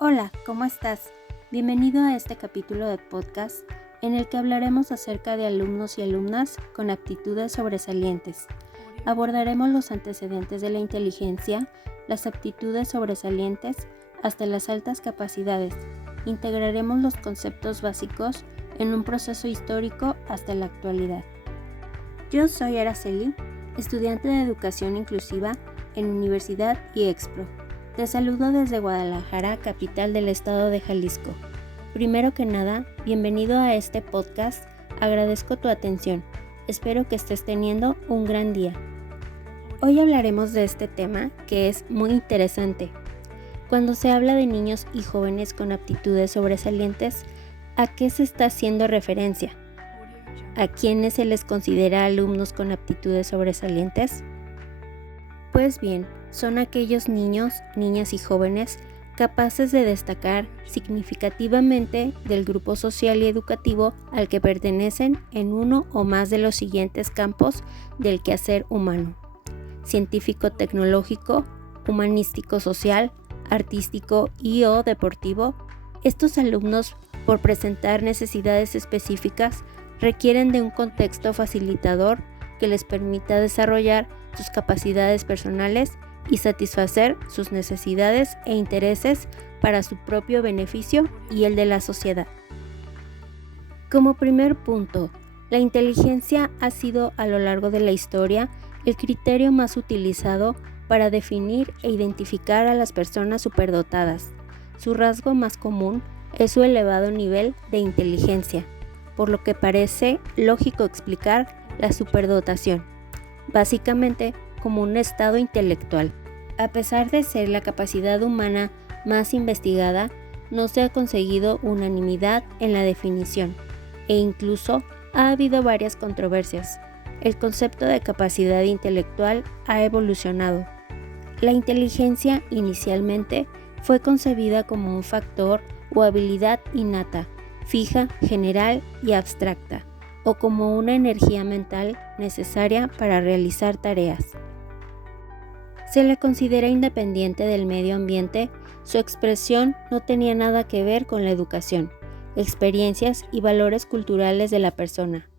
Hola, ¿cómo estás? Bienvenido a este capítulo de podcast en el que hablaremos acerca de alumnos y alumnas con aptitudes sobresalientes. Abordaremos los antecedentes de la inteligencia, las aptitudes sobresalientes, hasta las altas capacidades. Integraremos los conceptos básicos en un proceso histórico hasta la actualidad. Yo soy Araceli, estudiante de Educación Inclusiva en Universidad IEXPRO. Te saludo desde Guadalajara, capital del estado de Jalisco. Primero que nada, bienvenido a este podcast. Agradezco tu atención. Espero que estés teniendo un gran día. Hoy hablaremos de este tema que es muy interesante. Cuando se habla de niños y jóvenes con aptitudes sobresalientes, ¿a qué se está haciendo referencia? ¿A quiénes se les considera alumnos con aptitudes sobresalientes? Pues bien, son aquellos niños, niñas y jóvenes capaces de destacar significativamente del grupo social y educativo al que pertenecen en uno o más de los siguientes campos del quehacer humano: científico-tecnológico, humanístico-social, artístico y/o deportivo. Estos alumnos, por presentar necesidades específicas, requieren de un contexto facilitador que les permita desarrollar sus capacidades personales y satisfacer sus necesidades e intereses para su propio beneficio y el de la sociedad. Como primer punto, la inteligencia ha sido a lo largo de la historia el criterio más utilizado para definir e identificar a las personas superdotadas. Su rasgo más común es su elevado nivel de inteligencia, por lo que parece lógico explicar la superdotación, básicamente como un estado intelectual. A pesar de ser la capacidad humana más investigada, no se ha conseguido unanimidad en la definición, e incluso ha habido varias controversias. El concepto de capacidad intelectual ha evolucionado. La inteligencia inicialmente fue concebida como un factor o habilidad innata, fija, general y abstracta, o como una energía mental necesaria para realizar tareas. Se le considera independiente del medio ambiente. Su expresión no tenía nada que ver con la educación, experiencias y valores culturales de la persona.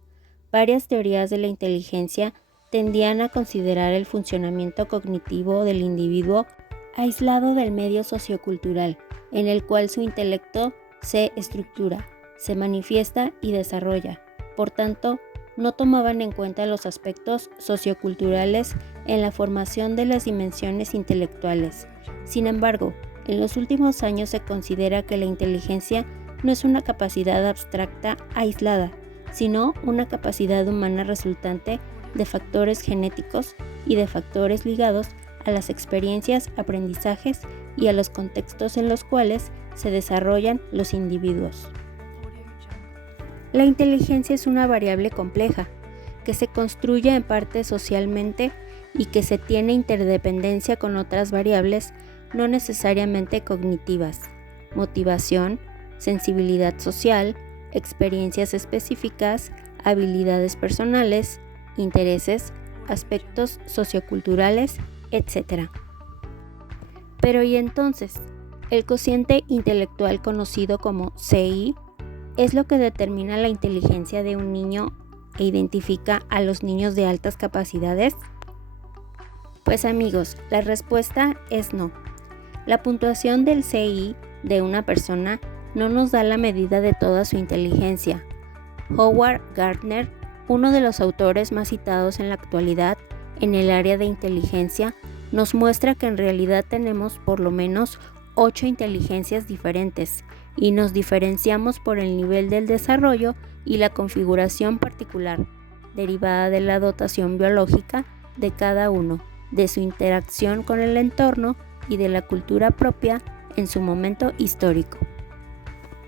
Varias teorías de la inteligencia tendían a considerar el funcionamiento cognitivo del individuo aislado del medio sociocultural, en el cual su intelecto se estructura, se manifiesta y desarrolla. Por tanto, no tomaban en cuenta los aspectos socioculturales en la formación de las dimensiones intelectuales. Sin embargo, en los últimos años se considera que la inteligencia no es una capacidad abstracta aislada, sino una capacidad humana resultante de factores genéticos y de factores ligados a las experiencias, aprendizajes y a los contextos en los cuales se desarrollan los individuos. La inteligencia es una variable compleja, que se construye en parte socialmente y que se tiene interdependencia con otras variables no necesariamente cognitivas: motivación, sensibilidad social, experiencias específicas, habilidades personales, intereses, aspectos socioculturales, etc. Pero ¿y entonces? El cociente intelectual, conocido como CI, ¿es lo que determina la inteligencia de un niño e identifica a los niños de altas capacidades? Pues amigos, la respuesta es no. La puntuación del CI de una persona no nos da la medida de toda su inteligencia. Howard Gardner, uno de los autores más citados en la actualidad en el área de inteligencia, nos muestra que en realidad tenemos por lo menos 8 inteligencias diferentes, y nos diferenciamos por el nivel del desarrollo y la configuración particular, derivada de la dotación biológica de cada uno, de su interacción con el entorno y de la cultura propia en su momento histórico.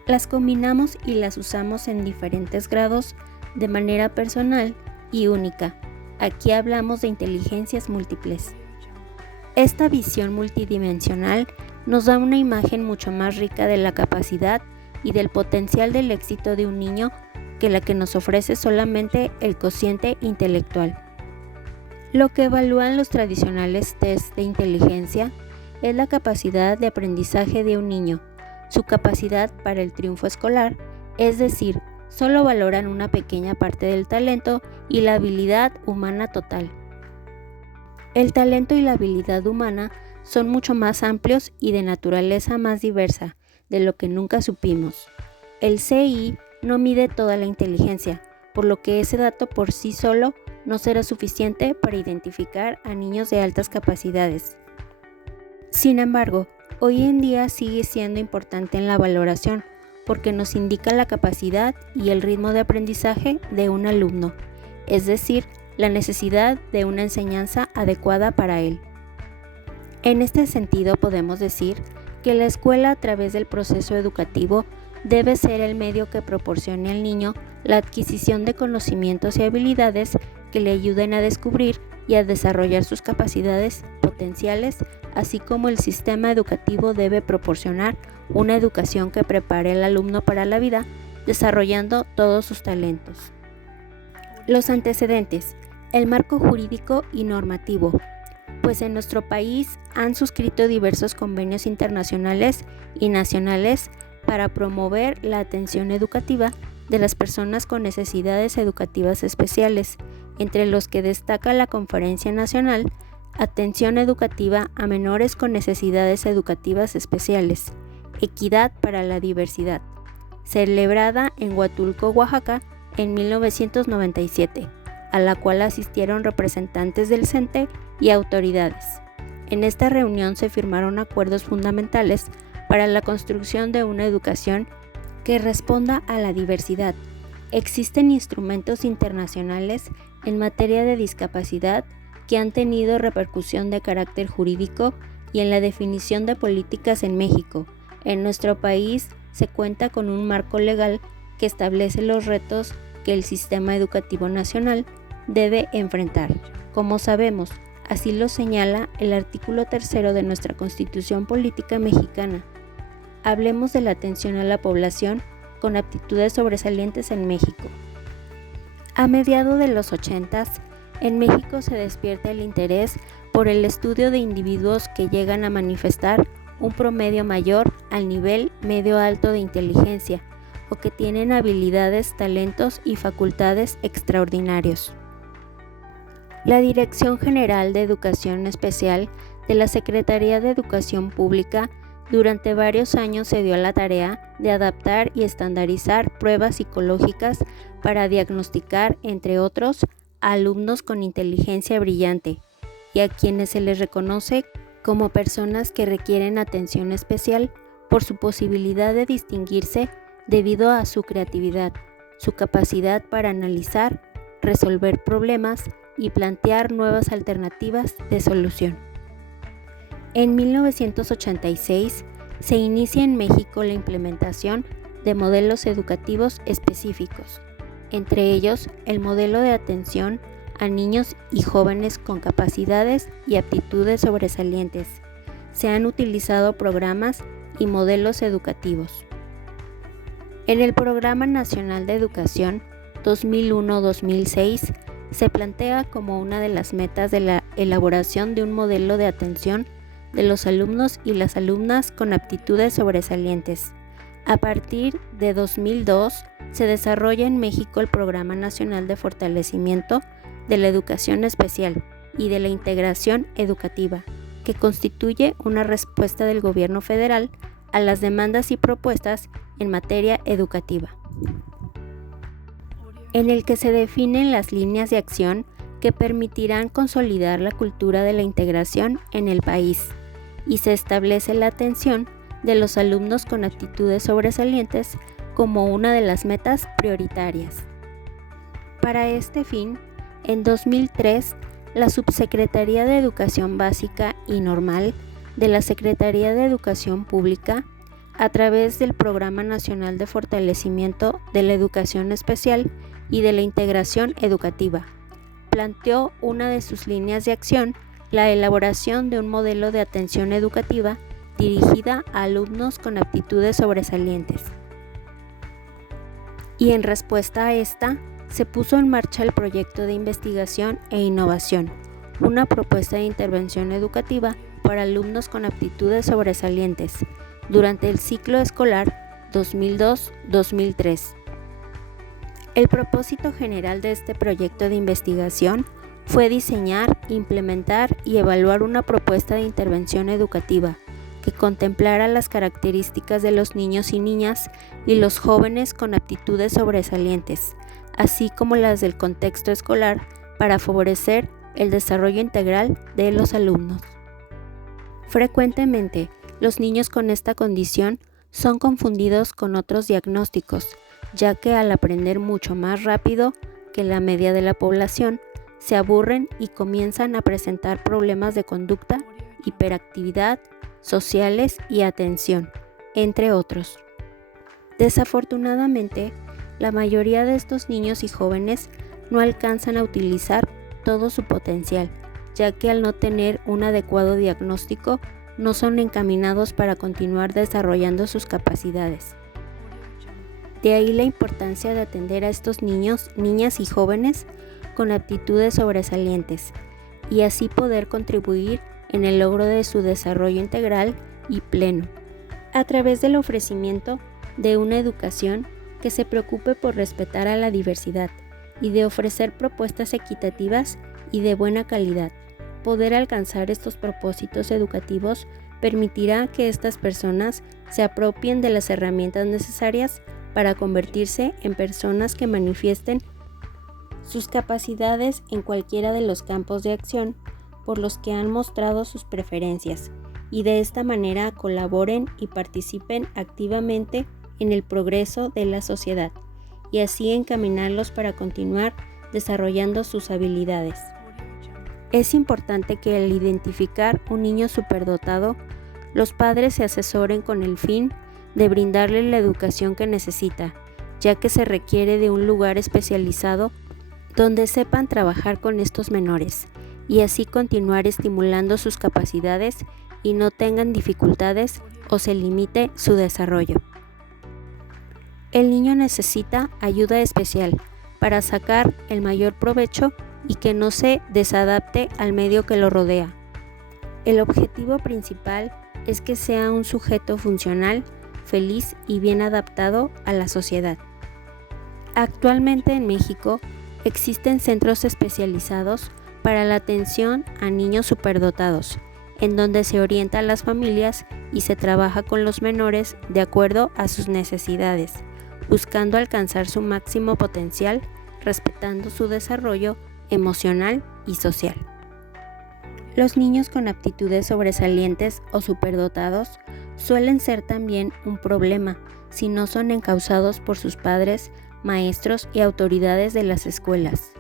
Las combinamos y las usamos en diferentes grados de manera personal y única. Aquí hablamos de inteligencias múltiples. Esta visión multidimensional nos da una imagen mucho más rica de la capacidad y del potencial del éxito de un niño que la que nos ofrece solamente el cociente intelectual. Lo que evalúan los tradicionales tests de inteligencia es la capacidad de aprendizaje de un niño, su capacidad para el triunfo escolar, es decir, solo valoran una pequeña parte del talento y la habilidad humana total. El talento y la habilidad humana son mucho más amplios y de naturaleza más diversa de lo que nunca supimos. El CI no mide toda la inteligencia, por lo que ese dato por sí solo no será suficiente para identificar a niños de altas capacidades. Sin embargo, hoy en día sigue siendo importante en la valoración porque nos indica la capacidad y el ritmo de aprendizaje de un alumno, es decir, la necesidad de una enseñanza adecuada para él. En este sentido, podemos decir que la escuela, a través del proceso educativo, debe ser el medio que proporcione al niño la adquisición de conocimientos y habilidades que le ayuden a descubrir y a desarrollar sus capacidades potenciales, así como el sistema educativo debe proporcionar una educación que prepare al alumno para la vida, desarrollando todos sus talentos. Los antecedentes: el marco jurídico y normativo, pues en nuestro país han suscrito diversos convenios internacionales y nacionales para promover la atención educativa de las personas con necesidades educativas especiales, entre los que destaca la Conferencia Nacional Atención Educativa a Menores con Necesidades Educativas Especiales, Equidad para la Diversidad, celebrada en Huatulco, Oaxaca, en 1997, a la cual asistieron representantes del CENTE y autoridades. En esta reunión se firmaron acuerdos fundamentales para la construcción de una educación que responda a la diversidad. Existen instrumentos internacionales en materia de discapacidad que han tenido repercusión de carácter jurídico y en la definición de políticas en México. En nuestro país se cuenta con un marco legal que establece los retos que el sistema educativo nacional debe enfrentar. Como sabemos, así lo señala el artículo 3 de nuestra Constitución Política Mexicana. Hablemos de la atención a la población con aptitudes sobresalientes en México. A mediados de los 80s, en México se despierta el interés por el estudio de individuos que llegan a manifestar un promedio mayor al nivel medio-alto de inteligencia o que tienen habilidades, talentos y facultades extraordinarios. La Dirección General de Educación Especial de la Secretaría de Educación Pública durante varios años se dio a la tarea de adaptar y estandarizar pruebas psicológicas para diagnosticar, entre otros, a alumnos con inteligencia brillante y a quienes se les reconoce como personas que requieren atención especial por su posibilidad de distinguirse debido a su creatividad, su capacidad para analizar, resolver problemas y plantear nuevas alternativas de solución. En 1986 se inicia en México la implementación de modelos educativos específicos, entre ellos el modelo de atención a niños y jóvenes con capacidades y aptitudes sobresalientes. Se han utilizado programas y modelos educativos. En el Programa Nacional de Educación 2001-2006 se plantea como una de las metas de la elaboración de un modelo de atención de los alumnos y las alumnas con aptitudes sobresalientes. A partir de 2002 se desarrolla en México el Programa Nacional de Fortalecimiento de la Educación Especial y de la Integración Educativa, que constituye una respuesta del Gobierno federal a las demandas y propuestas en materia educativa, en el que se definen las líneas de acción que permitirán consolidar la cultura de la integración en el país y se establece la atención de los alumnos con aptitudes sobresalientes como una de las metas prioritarias. Para este fin, en 2003, la Subsecretaría de Educación Básica y Normal de la Secretaría de Educación Pública, a través del Programa Nacional de Fortalecimiento de la Educación Especial y de la Integración Educativa, planteó una de sus líneas de acción, la elaboración de un modelo de atención educativa dirigida a alumnos con aptitudes sobresalientes. Y en respuesta a esta, se puso en marcha el proyecto de investigación e innovación, una propuesta de intervención educativa para alumnos con aptitudes sobresalientes, durante el ciclo escolar 2002-2003. El propósito general de este proyecto de investigación fue diseñar, implementar y evaluar una propuesta de intervención educativa que contemplara las características de los niños y niñas y los jóvenes con aptitudes sobresalientes, así como las del contexto escolar, para favorecer el desarrollo integral de los alumnos. Frecuentemente, los niños con esta condición son confundidos con otros diagnósticos, ya que al aprender mucho más rápido que la media de la población, se aburren y comienzan a presentar problemas de conducta, hiperactividad, sociales y atención, entre otros. Desafortunadamente, la mayoría de estos niños y jóvenes no alcanzan a utilizar todo su potencial, ya que al no tener un adecuado diagnóstico, no son encaminados para continuar desarrollando sus capacidades. De ahí la importancia de atender a estos niños, niñas y jóvenes con aptitudes sobresalientes y así poder contribuir en el logro de su desarrollo integral y pleno, a través del ofrecimiento de una educación que se preocupe por respetar a la diversidad y de ofrecer propuestas equitativas y de buena calidad. Poder alcanzar estos propósitos educativos permitirá que estas personas se apropien de las herramientas necesarias para convertirse en personas que manifiesten sus capacidades en cualquiera de los campos de acción por los que han mostrado sus preferencias, y de esta manera colaboren y participen activamente en el progreso de la sociedad, y así encaminarlos para continuar desarrollando sus habilidades. Es importante que al identificar un niño superdotado, los padres se asesoren con el fin de brindarle la educación que necesita, ya que se requiere de un lugar especializado donde sepan trabajar con estos menores y así continuar estimulando sus capacidades y no tengan dificultades o se limite su desarrollo. El niño necesita ayuda especial para sacar el mayor provecho y que no se desadapte al medio que lo rodea. El objetivo principal es que sea un sujeto funcional, feliz y bien adaptado a la sociedad. Actualmente en México existen centros especializados para la atención a niños superdotados, en donde se orienta a las familias y se trabaja con los menores de acuerdo a sus necesidades, buscando alcanzar su máximo potencial, respetando su desarrollo emocional y social. Los niños con aptitudes sobresalientes o superdotados suelen ser también un problema si no son encausados por sus padres, maestros y autoridades de las escuelas.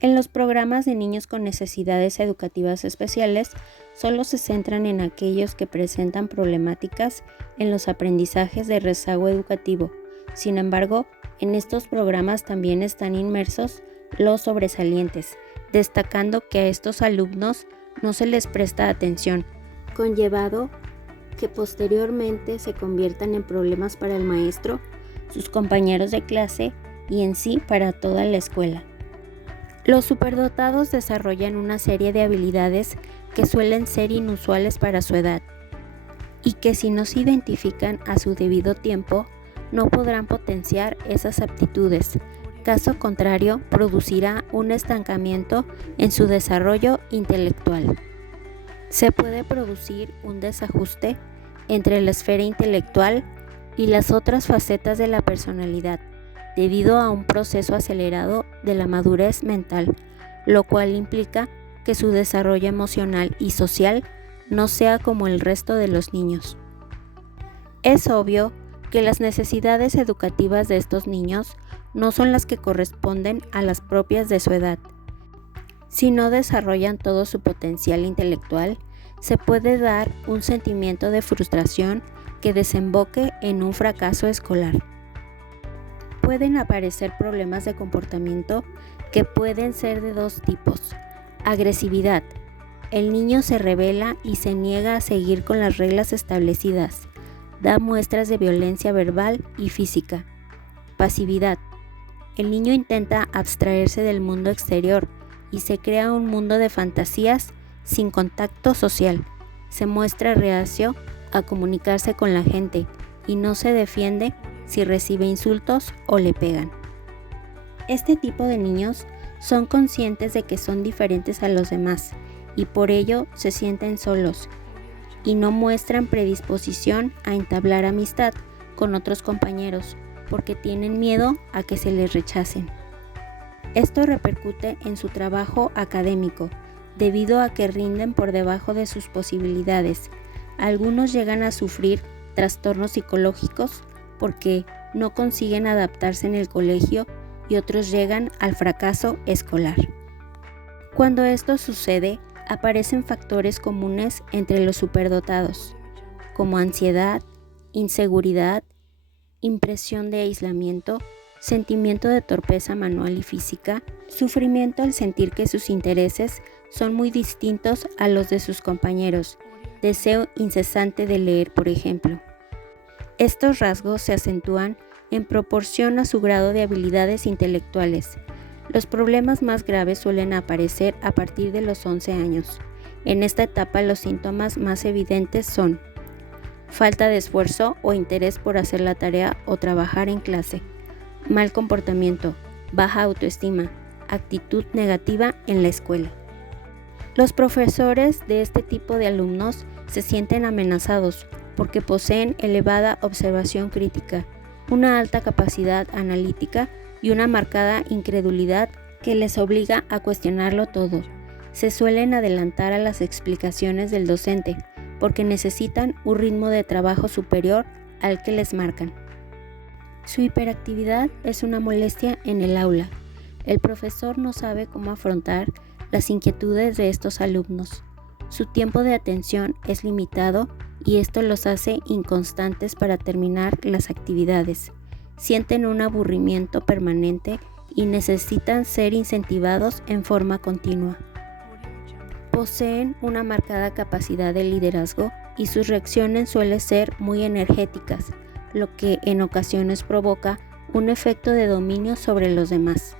En los programas de niños con necesidades educativas especiales, solo se centran en aquellos que presentan problemáticas en los aprendizajes de rezago educativo. Sin embargo, en estos programas también están inmersos los sobresalientes, destacando que a estos alumnos no se les presta atención, conllevado que posteriormente se conviertan en problemas para el maestro, sus compañeros de clase y en sí para toda la escuela. Los superdotados desarrollan una serie de habilidades que suelen ser inusuales para su edad y que si no se identifican a su debido tiempo, no podrán potenciar esas aptitudes. Caso contrario, producirá un estancamiento en su desarrollo intelectual. Se puede producir un desajuste entre la esfera intelectual y las otras facetas de la personalidad, debido a un proceso acelerado de la madurez mental, lo cual implica que su desarrollo emocional y social no sea como el resto de los niños. Es obvio que las necesidades educativas de estos niños no son las que corresponden a las propias de su edad. Si no desarrollan todo su potencial intelectual, se puede dar un sentimiento de frustración que desemboque en un fracaso escolar. Pueden aparecer problemas de comportamiento que pueden ser de dos tipos. Agresividad. El niño se rebela y se niega a seguir con las reglas establecidas. Da muestras de violencia verbal y física. Pasividad. El niño intenta abstraerse del mundo exterior y se crea un mundo de fantasías sin contacto social. Se muestra reacio a comunicarse con la gente y no se defiende si recibe insultos o le pegan. Este tipo de niños son conscientes de que son diferentes a los demás y por ello se sienten solos y no muestran predisposición a entablar amistad con otros compañeros porque tienen miedo a que se les rechacen. Esto repercute en su trabajo académico, debido a que rinden por debajo de sus posibilidades. Algunos llegan a sufrir trastornos psicológicos porque no consiguen adaptarse en el colegio y otros llegan al fracaso escolar. Cuando esto sucede, aparecen factores comunes entre los superdotados, como ansiedad, inseguridad, impresión de aislamiento, sentimiento de torpeza manual y física, sufrimiento al sentir que sus intereses son muy distintos a los de sus compañeros, deseo incesante de leer, por ejemplo. Estos rasgos se acentúan en proporción a su grado de habilidades intelectuales. Los problemas más graves suelen aparecer a partir de los 11 años. En esta etapa los síntomas más evidentes son falta de esfuerzo o interés por hacer la tarea o trabajar en clase, mal comportamiento, baja autoestima, actitud negativa en la escuela. Los profesores de este tipo de alumnos se sienten amenazados porque poseen elevada observación crítica, una alta capacidad analítica y una marcada incredulidad que les obliga a cuestionarlo todo. Se suelen adelantar a las explicaciones del docente porque necesitan un ritmo de trabajo superior al que les marcan. Su hiperactividad es una molestia en el aula. El profesor no sabe cómo afrontar las inquietudes de estos alumnos. Su tiempo de atención es limitado y esto los hace inconstantes para terminar las actividades. Sienten un aburrimiento permanente y necesitan ser incentivados en forma continua. Poseen una marcada capacidad de liderazgo y sus reacciones suelen ser muy energéticas, lo que en ocasiones provoca un efecto de dominio sobre los demás.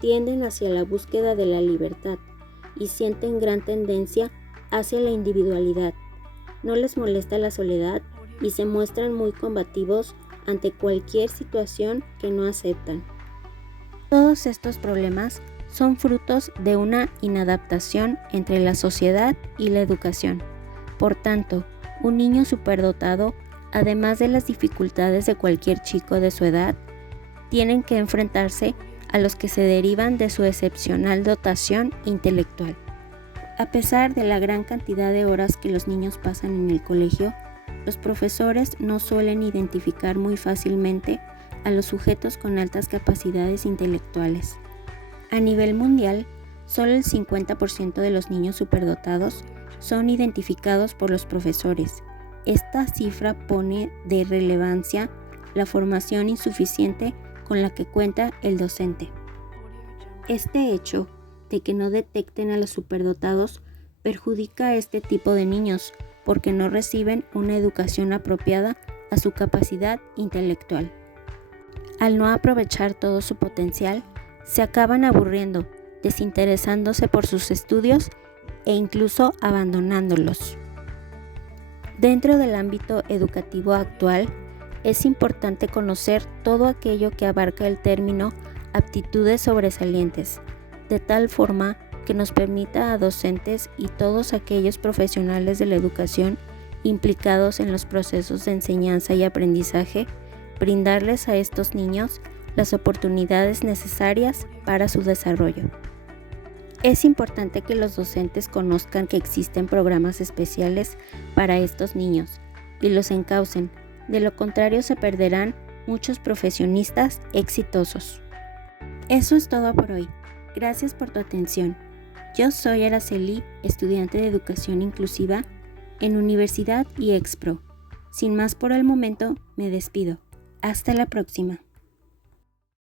Tienden hacia la búsqueda de la libertad y sienten gran tendencia hacia la individualidad. No les molesta la soledad y se muestran muy combativos ante cualquier situación que no aceptan. Todos estos problemas son frutos de una inadaptación entre la sociedad y la educación. Por tanto, un niño superdotado, además de las dificultades de cualquier chico de su edad, tienen que enfrentarse a los que se derivan de su excepcional dotación intelectual. A pesar de la gran cantidad de horas que los niños pasan en el colegio, los profesores no suelen identificar muy fácilmente a los sujetos con altas capacidades intelectuales. A nivel mundial, solo el 50% de los niños superdotados son identificados por los profesores. Esta cifra pone de relevancia la formación insuficiente con la que cuenta el docente. Este hecho de que no detecten a los superdotados perjudica a este tipo de niños porque no reciben una educación apropiada a su capacidad intelectual. Al no aprovechar todo su potencial, se acaban aburriendo, desinteresándose por sus estudios e incluso abandonándolos. Dentro del ámbito educativo actual, es importante conocer todo aquello que abarca el término aptitudes sobresalientes, de tal forma que nos permita a docentes y todos aquellos profesionales de la educación implicados en los procesos de enseñanza y aprendizaje, brindarles a estos niños las oportunidades necesarias para su desarrollo. Es importante que los docentes conozcan que existen programas especiales para estos niños y los encaucen, de lo contrario se perderán muchos profesionistas exitosos. Eso es todo por hoy. Gracias por tu atención. Yo soy Araceli, estudiante de Educación Inclusiva en Universidad y Expro. Sin más por el momento, me despido. Hasta la próxima.